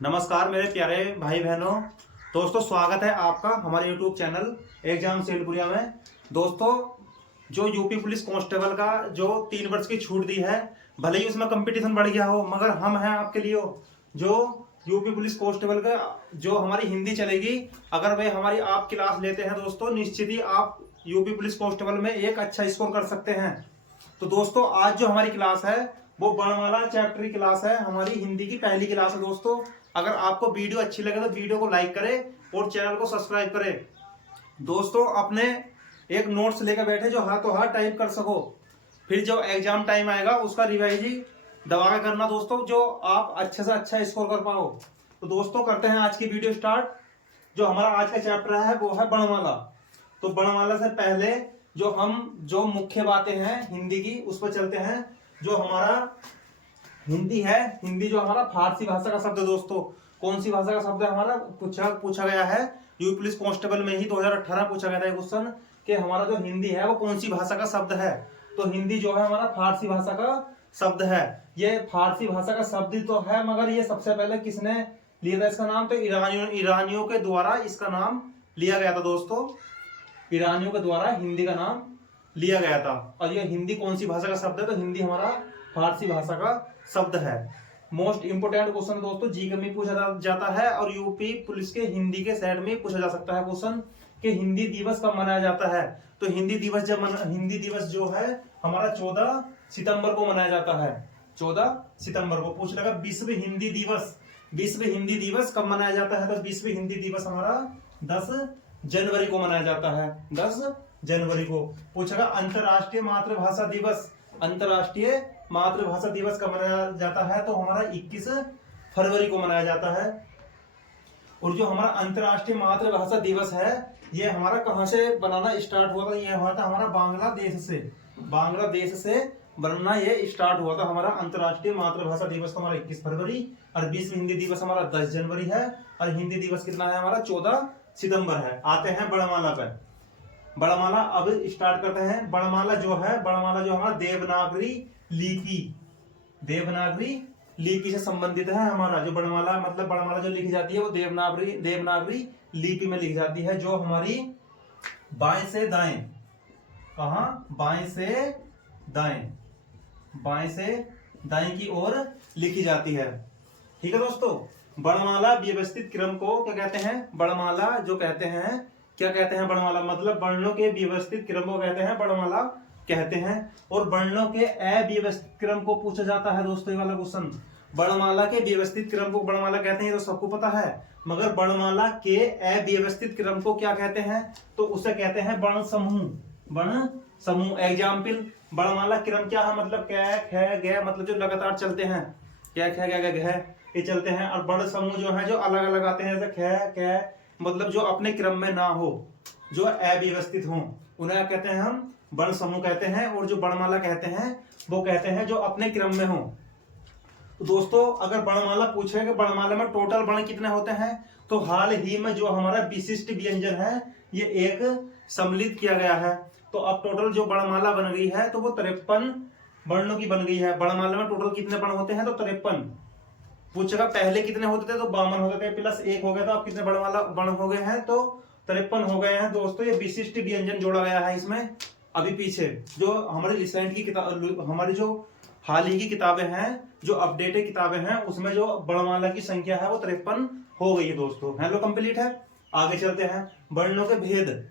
नमस्कार मेरे प्यारे भाई बहनों। दोस्तों स्वागत है आपका हमारे YouTube चैनल एग्जाम सेलपुरिया में। दोस्तों जो यूपी पुलिस कांस्टेबल का जो 3 वर्ष की छूट दी है, भले ही उसमें कंपटीशन बढ़ गया हो, मगर हम हैं आपके लिए जो यूपी पुलिस कांस्टेबल का जो हमारी हिंदी चलेगी। अगर वे हमारी आप क्लास लेते हैं दोस्तों, निश्चित ही आप यूपी पुलिस कांस्टेबल में एक अच्छा स्कोर कर सकते हैं। तो दोस्तों आज जो हमारी क्लास है वो बड़वाला चैप्टर की क्लास है, हमारी हिंदी की पहली क्लास है। दोस्तों अगर आपको वीडियो अच्छी लगे तो वीडियो को लाइक करें और चैनल को सब्सक्राइब करें। दोस्तों अपने एक नोट्स लेकर बैठे जो हाथों हाथ टाइप कर सको, फिर जो एग्जाम टाइम आएगा उसका रिवाइज ही दबा के करना दोस्तों, जो आप अच्छे से अच्छा स्कोर कर पाओ। तो दोस्तों करते हैं आज की वीडियो स्टार्ट। जो हमारा आज का चैप्टर है वो है बड़वाला। तो बड़वाला से पहले जो मुख्य बातें हैं हिंदी की उस पर चलते हैं। जो हमारा हिंदी है, हिंदी जो हमारा फारसी भाषा का शब्द है दोस्तों। कौन सी भाषा का शब्द है हमारा पूछा गया है यूपी पुलिस कांस्टेबल में ही 2018 पूछा गया था क्वेश्चन कि हमारा जो हिंदी है वो कौन सी भाषा का शब्द है। तो हिंदी जो है हमारा फारसी भाषा का शब्द है। ये फारसी भाषा का शब्द तो है, मगर ये सबसे पहले किसने लिया था इसका नाम? तो ईरानियों के द्वारा इसका नाम लिया गया था दोस्तों। ईरानियों के द्वारा हिंदी का नाम लिया गया था। और ये हिंदी कौन सी भाषा का शब्द है? तो हिंदी हमारा फारसी भाषा का शब्द है। मोस्ट इंपोर्टेंट क्वेश्चन दोस्तों जी के में पूछा जाता है, और यूपी पुलिस के हिंदी के सेट में पूछा जा सकता है क्वेश्चन कि हिंदी दिवस कब मनाया जाता है। तो हिंदी दिवस जो है हमारा 14 सितंबर को मनाया जाता है। 14 सितंबर को पूछ लगा विश्व हिंदी दिवस कब मनाया जाता है? तो विश्व हिंदी दिवस हमारा 10 जनवरी को मनाया जाता है। 10 जनवरी को पूछेगा अंतरराष्ट्रीय मातृभाषा दिवस कब मनाया जाता है? तो हमारा 21 फरवरी को मनाया जाता है। और जो हमारा अंतरराष्ट्रीय मातृभाषा दिवस है ये हमारा कहां से बनाना स्टार्ट हुआ था? ये हुआ था हमारा बांग्लादेश से बनना ये स्टार्ट हुआ था। हमारा अंतरराष्ट्रीय मातृभाषा दिवस तो हमारा 21 फरवरी, और विश्व हिंदी दिवस हमारा 10 जनवरी है, और हिंदी दिवस कितना है हमारा 14 सितंबर है। आते हैं बड़माला पे। बड़माला अब स्टार्ट करते हैं। बड़माला जो हमारा देवनागरी लिपि से संबंधित है। हमारा जो बड़माला जो लिखी जाती है वो देवनागरी लिपि में लिखी जाती है, जो हमारी बाएं से दाएं, बाएं से दाएं की ओर लिखी जाती है। ठीक है दोस्तों, बड़माला व्यवस्थित क्रम को क्या कहते हैं? बड़माला जो कहते हैं, क्या कहते हैं? बड़माला मतलब वर्णों के व्यवस्थित क्रम को कहते हैं बड़माला कहते हैं। और वर्णों के अव्यवस्थित क्रम को पूछा जाता है दोस्तों ये वाला क्वेश्चन। बड़माला के व्यवस्थित क्रम को बड़माला कहते हैं, ये तो सबको पता है, मगर बड़माला के अव्यवस्थित क्रम को क्या कहते हैं? तो उसे कहते हैं वर्ण समूह। एग्जाम्पल, बड़माला क्रम क्या है? मतलब कै ख ग, मतलब जो लगातार चलते हैं, क्या ख ग घ ये चलते हैं। और वर्ण समूह जो है जो अलग अलग आते हैं, जैसे ख क, मतलब जो अपने क्रम में ना हो, जो अव्यवस्थित हो, उन्हें कहते हैं हम वर्ण समूह कहते हैं। और जो वर्णमाला कहते हैं वो कहते हैं जो अपने क्रम में हो। तो दोस्तों अगर वर्णमाला पूछे कि वर्णमाला में टोटल वर्ण कितने होते हैं, तो हाल ही में जो हमारा विशिष्ट व्यंजन है ये एक सम्मिलित किया गया है। तो अब टोटल जो वर्णमाला बन गई है तो वो 53 वर्णों की बन गई है। वर्णमाला में टोटल कितने वर्ण होते हैं? तो 53। पूछेगा पहले कितने होते थे? तो 52 होते थे, प्लस 1 हो गया था। अब कितने वर्ण हो गए हैं? तो 53 हो गए हैं दोस्तों। ये विशिष्ट व्यंजन जोड़ा गया है इसमें। अभी पीछे जो हमारी रिसेंट की किताब, हमारी जो हाल ही की किताबें हैं, जो अपडेटेड किताबें हैं, उसमें जो वर्णमाला की संख्या है वो 53 हो गई है दोस्तों। हेलो कंप्लीट है। आगे चलते हैं। वर्णों के भेद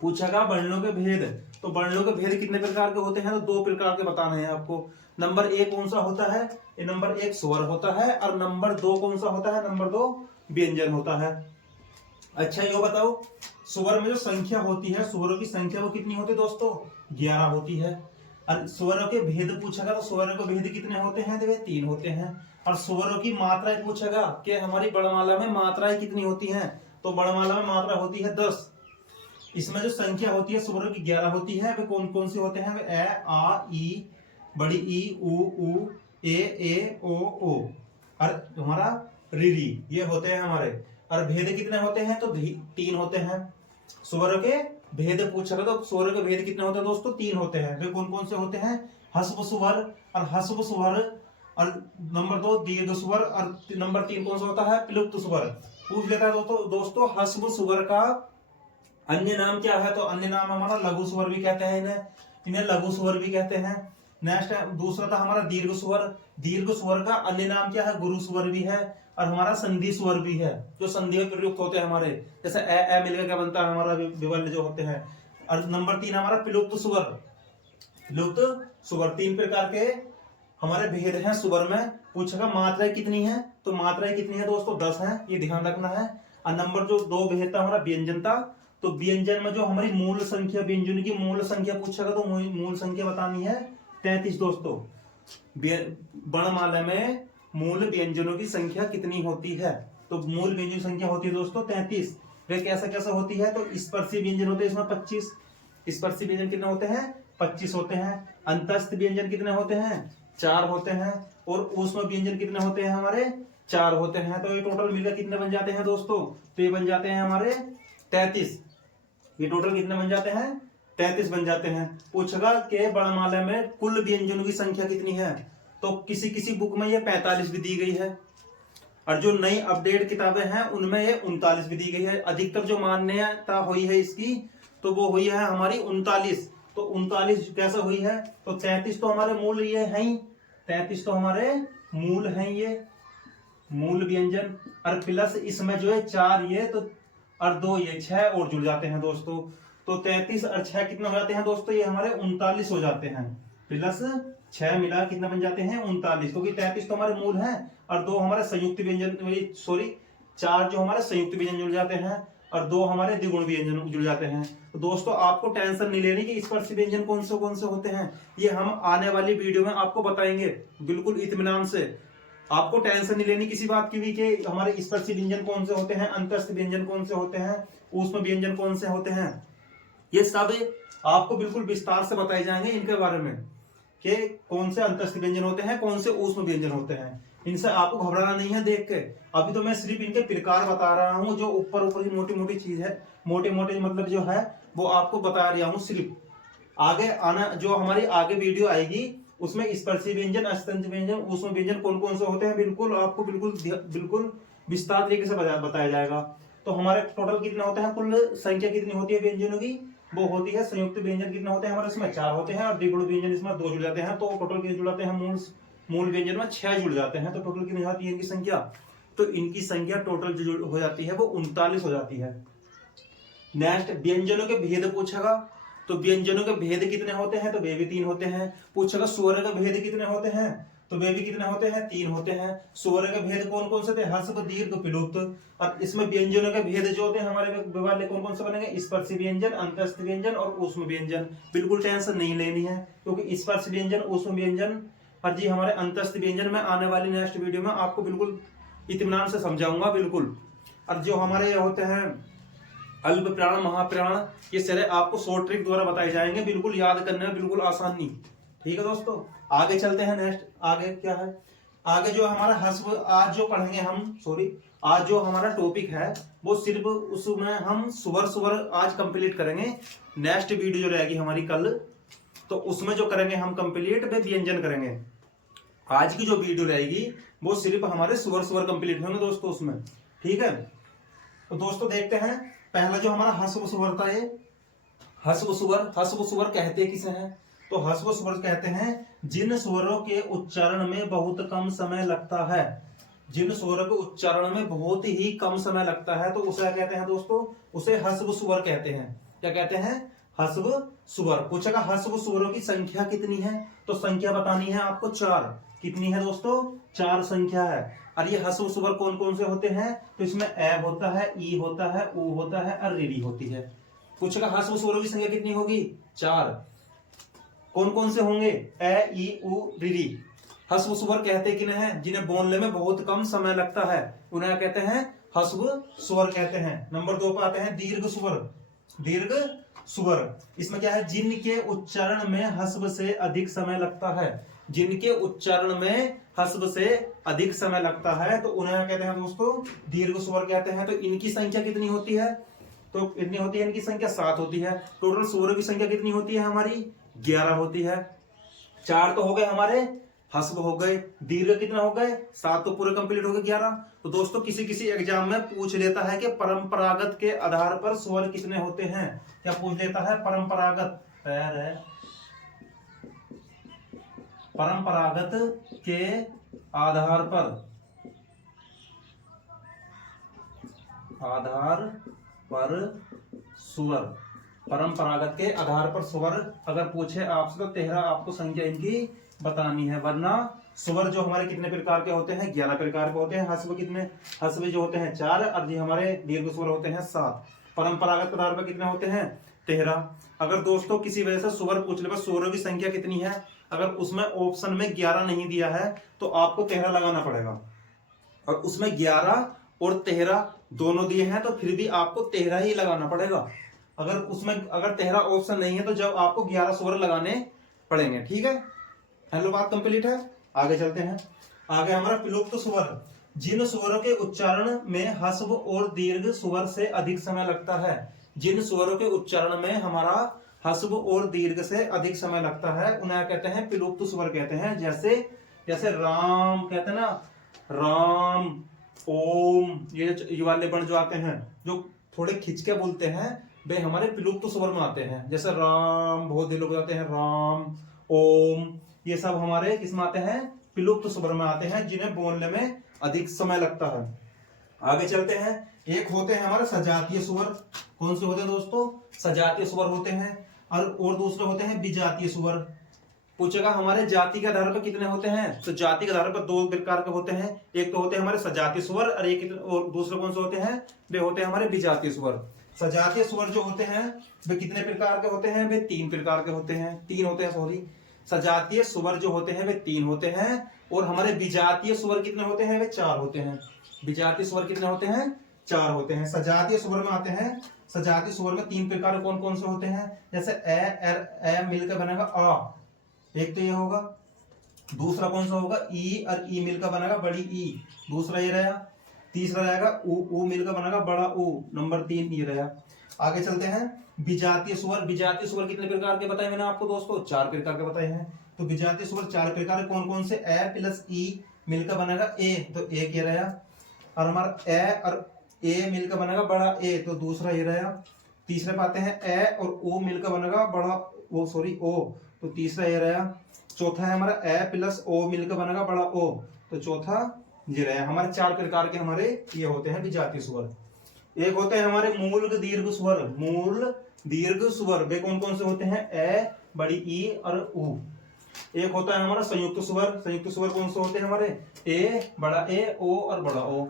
पूछेगा। वर्णों के भेद, तो वर्णों के भेद कितने प्रकार के होते हैं? तो 2 प्रकार के बताने हैं आपको। नंबर 1 कौन सा होता है? ये नंबर 1 स्वर होता है, और नंबर 2 कौन सा होता है? नंबर 2 व्यंजन होता है। अच्छा ये बताओ, स्वर में जो संख्या होती है, स्वरों की संख्या वो कितनी होती है दोस्तों? 11 होती है। और स्वरों के भेद पूछेगा तो स्वरों के भेद कितने होते हैं? तो वे 3 होते हैं। और स्वरों की मात्राएं पूछेगा कि हमारी वर्णमाला में मात्राएं कितनी होती हैं? तो वर्णमाला में मात्रा होती है 10। इसमें जो संख्या होती है स्वरों की 11 होती है। वे कौन कौन से होते हैं? वे ए, आ, ई, बड़ी ई, उ, ए, ओ, और हमारा री, ये होते हैं हमारे। और भेद कितने होते हैं? तो 3 होते हैं। स्वर के भेद पूछेगा तो स्वर के भेद कितने होते हैं दोस्तों? 3 होते हैं। वे कौन कौन से होते हैं? हस्व स्वर और हस्व स्वर और नंबर 2 दीर्घ स्वर, और नंबर 3 कौन सा होता है, प्लुप्त स्वर। पूछ लेता है दोस्तों ह्रस्व स्वर का अन्य नाम क्या है, तो अन्य नाम हमारा लघु स्वर भी कहते हैं, इन्हें लघु स्वर भी कहते हैं। नेक्स्ट है दूसरा था हमारा दीर्घ स्वर। दीर्घ स्वर का अन्य नाम क्या है, गुरु स्वर भी है, और हमारा संधि स्वर भी है, जो संधि में प्रयुक्त होते हैं हमारे, जैसे ए मिलकर क्या बनता है हमारा विवल्य जो होते हैं। और नंबर 3 हमारा प्लुप्त स्वर। प्लुप्त स्वर 3 प्रकार के हमारे भेद हैं स्वर में। पूछेगा मात्राएं कितनी है, तो मात्राएं कितनी है दोस्तों 10 है, ये ध्यान रखना है। और नंबर जो 2 भेद था हमारा व्यंजनता, तो व्यंजन में जो हमारी मूल संख्या, व्यंजन की मूल संख्या पूछेगा तो मूल संख्या बतानी है 33 दोस्तों। वर्णमाला में मूल व्यंजनों की संख्या कितनी होती है, तो मूल व्यंजन संख्या होती है दोस्तों 33। वे कैसा कैसा होती है, तो स्पर्शी व्यंजन होते हैं इसमें 25, स्पर्शी व्यंजन कितने होते हैं 25 होते हैं। अंतस्थ व्यंजन कितने होते हैं 4 होते हैं, और ऊष्म व्यंजन कितने होते हैं हमारे 4 होते हैं। तो ये टोटल मिलकर कितने बन जाते हैं दोस्तों, तो ये बन जाते हैं हमारे 33। ये टोटल कितने बन जाते हैं 33 बन जाते हैं। पूछेगा कि वर्णमाला में कुल व्यंजनों की संख्या कितनी है, तो किसी किसी बुक में ये 45 भी दी गई है, और जो नई अपडेट किताबें हैं उनमें ये 39 भी दी गई है। अधिकतर जो मान्यता हुई है इसकी, तो वो हुई है हमारी 39। तो 39 कैसे हुई है, तो 33 तो हमारे मूल ये है ही, 33 तो हमारे मूल हैं, ये मूल व्यंजन, और प्लस इसमें जो है 4 ये तो, और 2 ये 6 और जुड़ जाते हैं दोस्तों। तो 33 और 6 कितने हो जाते हैं दोस्तों, ये हमारे 39 हो जाते हैं, प्लस 6 मिला कितना बन जाते हैं 39, क्योंकि 33 तो हमारे मूल हैं, और 2 हमारे संयुक्त व्यंजन, सॉरी 4 जो हमारे संयुक्त व्यंजन जुड़ जाते हैं, और 2 हमारे द्विगुण व्यंजन जुड़ जाते हैं। तो दोस्तों आपको टेंशन नहीं लेनी कि स्पर्शी व्यंजन कौन से होते हैं, ये हम आने वाली वीडियो में आपको बताएंगे बिल्कुल इत्मीनान से। आपको टेंशन नहीं लेनी किसी बात की भी कि हमारे स्पर्शी व्यंजन कौन से होते हैं, अंतस्थ व्यंजन कौन से होते हैं, ऊष्म व्यंजन कौन से होते हैं, ये सब आपको बिल्कुल विस्तार से बताए जाएंगे इनके बारे में, कि कौन से अंतस्थ व्यंजन होते हैं, कौन से ऊष्म व्यंजन होते हैं। इनसे आपको घबराना नहीं है देख के। अभी तो मैं सिर्फ इनके प्रकार बता रहा हूँ, जो ऊपर ऊपर की मोटी मोटी चीज है, मोटे मोटे मतलब जो है वो आपको बता रहा हूँ सिर्फ। आगे आना जो हमारी आगे वीडियो आएगी उसमें स्पर्शी व्यंजन, अस्तंत व्यंजन, ऊष्म व्यंजन कौन कौन से होते हैं बिल्कुल आपको बिल्कुल विस्तार तरीके से बताया जाएगा। तो हमारे टोटल कितने होते हैं, कुल संख्या कितनी होती है व्यंजनों की, वो होती है संयुक्त व्यंजन कितने होते हैं हमारे इसमें 4 होते हैं, और द्विगुण व्यंजन इसमें 2 जुड़ जाते हैं। तो टोटल कितने जुड़ जाते हैं, मूल व्यंजन में 6 जुड़ जाते हैं। तो टोटल कितनी होती है इनकी संख्या, तो इनकी संख्या टोटल जो हो जाती है वो 39 हो जाती है। नेक्स्ट व्यंजनों के भेद पूछेगा, तो व्यंजनों के भेद कितने होते हैं, तो वे भी 3 होते हैं। पूछेगा स्वर के भेद कितने होते हैं, तो वे भी कितने होते हैं 3 होते हैं। स्वर के भेद कौन कौन से थे, ह्रस्व दीर्घ प्लुप्त। और इसमें व्यंजनों के भेद जो होते हैं हमारे वाले कौन कौन से बनेंगे, स्पर्शी व्यंजन, अंतस्थ व्यंजन और ऊष्म व्यंजन। बिल्कुल टेंशन नहीं लेनी है, क्योंकि स्पर्श व्यंजन, ऊष्म व्यंजन और जी हमारे अंतस्थ व्यंजन में आने वाली नेक्स्ट वीडियो में आपको बिल्कुल इत्मीनान से समझाऊंगा बिल्कुल। और जो हमारे होते हैं अल्प प्राण, महाप्राण, ये सारे आपको शॉर्ट ट्रिक द्वारा बताए जाएंगे, बिल्कुल याद करने में बिल्कुल आसानी। ठीक है दोस्तों, आगे चलते हैं। नेक्स्ट आगे क्या है, आगे जो हमारा ह्रस्व आज जो पढ़ेंगे हम, आज जो हमारा टॉपिक है वो सिर्फ उसमें हम स्वर आज कंप्लीट करेंगे। नेक्स्ट वीडियो जो रहेगी हमारी कल, तो उसमें जो करेंगे हम कंप्लीट वे व्यंजन करेंगे। आज की जो वीडियो रहेगी वो सिर्फ हमारे स्वर कंप्लीट होंगे दोस्तों उसमें। ठीक है, तो दोस्तों देखते हैं पहला जो हमारा ह्रस्व स्वर था, ये ह्रस्व स्वर कहते किसे हैं, तो ह्रस्व स्वर कहते हैं जिन स्वरों के उच्चारण में बहुत कम समय लगता है, जिन स्वरों के उच्चारण में बहुत ही कम समय लगता है, तो उसे कहते हैं दोस्तों, उसे ह्रस्व स्वर कहते हैं। क्या कहते हैं, ह्रस्व स्वर। पूछेगा ह्रस्व स्वरों की संख्या कितनी है, तो संख्या बतानी है आपको 4। कितनी है दोस्तों, 4 संख्या है। और ये ह्रस्व स्वर कौन कौन से होते हैं, तो इसमें ए होता है, ई होता है, उ होता है और रीरी होती है। पूछेगा ह्रस्व स्वरों की संख्या कितनी होगी, 4। कौन कौन से होंगे, ए, ई, उ, रीरी। ह्रस्व स्वर कहते किन्हें हैं, जिन्हें बोलने में बहुत कम समय लगता है, उन्हें कहते हैं ह्रस्व स्वर कहते हैं। नंबर 2 पर आते हैं दीर्घ स्वर। दीर्घ स्वर इसमें क्या है, जिनके उच्चारण में ह्रस्व से अधिक समय लगता है, जिनके उच्चारण में ह्रस्व से अधिक समय लगता है, तो उन्हें कहते हैं दोस्तों दीर्घ स्वर कहते हैं। तो इनकी संख्या कितनी होती है, तो इतनी होती है, इनकी संख्या 7 होती है। टोटल स्वरों की संख्या कितनी होती है हमारी, 11 होती है। 4 तो हो गए हमारे हस्व हो गए, दीर्घ कितना हो गए 7, तो पूरे कंप्लीट हो गए 11। तो दोस्तों किसी किसी एग्जाम में पूछ लेता है कि परंपरागत के आधार पर स्वर कितने होते हैं। क्या पूछ लेता है? परंपरागत के आधार पर स्वर, परंपरागत के आधार पर स्वर अगर पूछे आपसे तो 13 आपको संख्या इनकी बतानी है। वरना स्वर जो हमारे कितने प्रकार के होते हैं? 11 प्रकार के होते हैं। हस्व कितने? हस्व जो होते हैं 4 और ये हमारे दीर्घ स्वर होते हैं 7। परंपरागत आधार पर कितने होते हैं? 13। अगर दोस्तों किसी वजह से स्वर पूछ ले, बस स्वरों की संख्या कितनी है, अगर उसमें ऑप्शन में 11 नहीं दिया है तो आपको 13 लगाना पड़ेगा। और उसमें 11 और 13 दोनों दिए हैं तो फिर भी आपको 13 ही लगाना पड़ेगा। अगर 13 ऑप्शन नहीं है तो जब आपको 11 स्वर लगाने पड़ेंगे। ठीक है, हेलो, बात कंप्लीट है। आगे चलते हैं। आगे हमारा विलुप्त स्वर, जिन स्वरों के उच्चारण में हस्व और दीर्घ स्वर से अधिक समय लगता है। जिन स्वरों के उच्चारण में हमारा हस्व और दीर्घ से अधिक समय लगता है उन्हें कहते हैं विलुप्त स्वर कहते हैं। जैसे राम कहते हैं ना, राम, ओम, ये वाले वर्ण जो आते हैं जो थोड़े खिंच के बोलते हैं वे हमारे विलुप्त स्वर में आते हैं। जैसे राम, बहुत लोग आते हैं राम, ओम, ये सब हमारे किसमें आते हैं? विलुप्त स्वर में आते हैं, जिन्हें बोलने में अधिक समय लगता है। आगे चलते हैं। एक होते हैं हमारे सजातीय स्वर। कौन से होते हैं दोस्तों? सजातीय स्वर होते हैं। और दूसरे होते हैं विजातीय स्वर। पूछेगा हमारे जाति के आधार पर कितने होते हैं, तो जाति के आधार पर 2 प्रकार के होते हैं। एक तो होते हैं हमारे सजातीय स्वर और दूसरे कौन से होते हैं? वे होते हैं हमारे विजातीय स्वर। सजातीय स्वर जो होते हैं वे कितने प्रकार के होते हैं? वे 3 प्रकार के होते हैं। 3 होते हैं, सॉरी। सजातीय स्वर जो होते हैं वे 3 होते हैं और हमारे विजातीय स्वर कितने होते हैं? वे 4 होते हैं। विजातीय स्वर कितने होते हैं? 4 होते हैं। सजातीय स्वर में आते हैं, सजातीय स्वर में 3 प्रकार कौन कौन से होते हैं? जैसे ए मिलकर बनेगा आ, एक तो ये होगा। दूसरा कौन सा होगा? ई और ई मिलकर बनेगा बड़ी ई, दूसरा ये रहा। तीसरा रहेगा ऊ मिलकर बनेगा बड़ा ऊ, नंबर 3 ये रहा। आगे चलते हैं। विजातीय स्वर, विजातीय स्वर कितने प्रकार के बताए मैंने आपको दोस्तों? 4 प्रकार के बताए हैं। तो विजातीय स्वर 4 प्रकार कौन कौन से? ए प्लस ई मिलकर बनेगा ए, तो एक ये रहा। और हमारा ए और ए मिलकर बनेगा बड़ा ए, तो दूसरा ये रहा। तीसरे पाते हैं ए और ओ मिलकर बनेगा बड़ा ओ, सॉरी ओ, तो तीसरा ये रहा। चौथा है हमारा ए प्लस ओ मिलकर बनेगा बड़ा ओ, तो चौथा ये रहा। हमारे 4 प्रकार के हमारे ये होते हैं विजातीय स्वर। एक होते हैं हमारे मूल दीर्घ स्वर। मूल दीर्घ स्वर वे कौन कौन से होते हैं? ए, बड़ी ई और ऊ। एक होता है हमारा संयुक्त स्वर। संयुक्त स्वर कौन से होते हैं हमारे? ए, बड़ा ए, ओ और बड़ा ओ।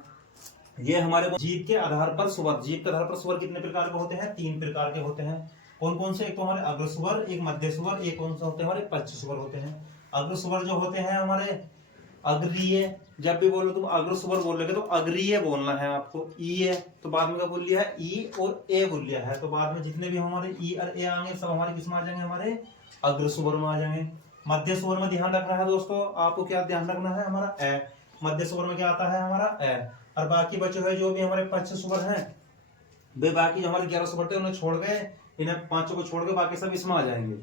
ये हमारे जीभ के आधार पर स्वर, जीभ के आधार पर स्वर कितने प्रकार के होते हैं? 3 प्रकार के होते हैं। कौन कौन से? एक तो हमारे अग्र स्वर, एक मध्य स्वर, एक कौन सा होते हैं? हमारे पश्च स्वर होते हैं। अग्र स्वर जो होते हैं हमारे अग्रीय, जब भी बोलो तुम अग्र स्वर बोलोगे तो अग्रीय बोलना है आपको। ई है तो बाद में क्या बोल लिया है? ई और ए बोल लिया है, तो बाद में जितने भी हमारे ई और ए आएंगे सब हमारे किस में आ जाएंगे? हमारे अग्र स्वर में आ जाएंगे। मध्य स्वर में ध्यान रखना है दोस्तों, आपको क्या ध्यान रखना है? हमारा ए। मध्य स्वर में क्या आता है? हमारा ए। और बाकी बचे हुए जो भी हमारे पश्च स्वर हैं वे बाकी जो हमारे 11 स्वर थे उन्हें छोड़ गए, इन्हें 5 को छोड़ के बाकी सब इसमें आ जाएंगे।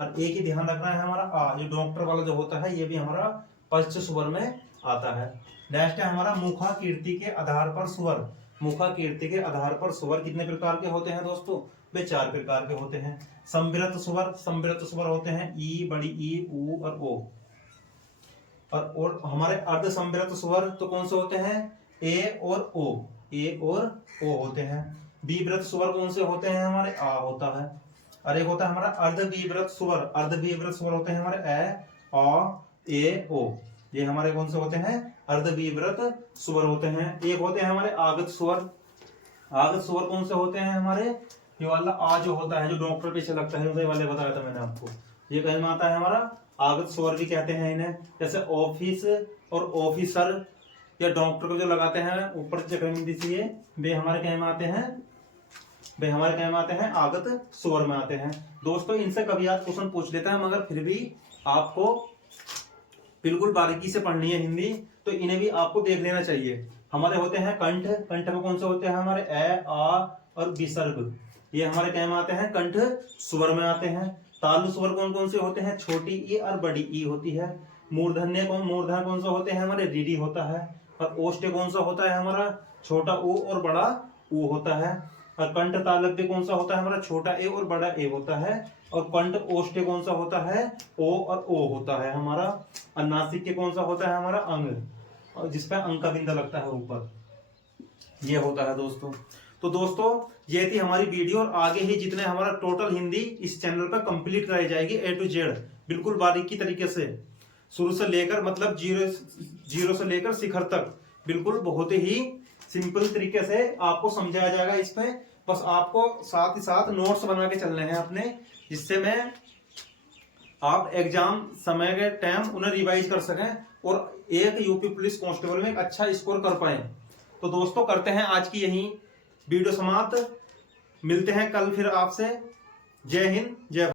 और एक ही ध्यान रखना है हमारा आ, ये डॉक्टर वाला जो होता है ये भी हमारा पश्च स्वर में आता है। नेक्स्ट है हमारा मुखा कीर्ति के आधार पर स्वर। मुखा कीर्ति के आधार पर स्वर कितने प्रकार के होते हैं दोस्तों? वे 4 प्रकार के होते हैं। संवृत स्वर, संवृत स्वर होते हैं ई, बड़ी ई, ऊ और ओ। और हमारे अर्ध संवृत स्वर तो कौन से होते हैं? ए और ओ, ए और ओ होते हैं। विव्रत स्वर कौन से होते हैं? हमारे आ होता है। और एक होता है हमारा अर्ध विव्रत स्वर। अर्ध विव्रत स्वर होते हैं हमारे ए, आ, ए, ओ। ये हमारे कौन से होते हैं? अर्ध विव्रत स्वर होते हैं। एक होते हैं हमारे आगत स्वर। आगत स्वर कौन से होते हैं हमारे? ये वाला आ जो होता है जो डॉक्टर पीछे लगता है, उसे वाले बताया था मैंने आपको। ये कहीं में आता है हमारा आगत स्वर भी कहते हैं इन्हें। जैसे ऑफिस और ऑफिसर या डॉक्टर को जो लगाते हैं ऊपर से दीजिए, वे हमारे कहीं में आते हैं? वे हमारे कहीं में आते हैं? आगत स्वर में आते हैं। दोस्तों इनसे कभी आज क्वेश्चन पूछ लेता है, मगर फिर भी आपको बिल्कुल बारीकी से पढ़नी है हिंदी, तो इन्हें भी आपको देख लेना चाहिए। हमारे होते हैं कंठ। कंठ में कौन से होते हैं? हमारे ए, आ और विसर्ग, ये हमारे कहीं में आते हैं? कंठ स्वर में आते हैं। तालु स्वर कौन कौन से होते हैं? छोटी ई और बड़ी ई होती है। मूर्धन्य कौन सा होते हैं हमारे, रीडी होता है। और ओष्ठ्य कौन सा होता है हमारा, छोटा ओ और बड़ा ऊ होता है। और कंठ तालव्य कौन सा होता है हमारा, छोटा ए और बड़ा ए होता है। और कंठ ओष्ठ्य कौन सा होता है, ओ और ओ होता है हमारा। और नासिक कौन सा होता है हमारा, अंग, और जिसपे अंक का बिंदु लगता है ऊपर, ये होता है दोस्तों। तो दोस्तों ये थी हमारी वीडियो, और आगे ही जितने हमारा टोटल हिंदी इस चैनल पर कंप्लीट कराई जाएगी A to Z, बिल्कुल बारीकी तरीके से, शुरू से लेकर मतलब जीरो से लेकर शिखर तक, बिल्कुल बहुत ही सिंपल तरीके से आपको समझाया जाएगा इसमें। बस आपको साथ ही साथ नोट्स बना के चलने हैं अपने, जिससे मैं आप एग्जाम समय के टाइम उन्हें रिवाइज कर सकें और एक यूपी पुलिस कांस्टेबल में एक अच्छा स्कोर कर पाए। तो दोस्तों करते हैं आज की यही वीडियो समाप्त, मिलते हैं कल फिर आपसे। जय हिंद जय भारत।